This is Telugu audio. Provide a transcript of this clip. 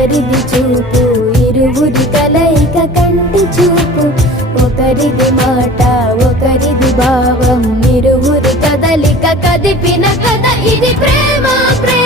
ఒకరిది చూపు ఇరువురి కలయిక కంటి చూపు, ఒకరిది మాట ఒకరిది భావం ఇరువురి కదలిక కదిపిన కథ ఇది ప్రేమ ప్రేమ.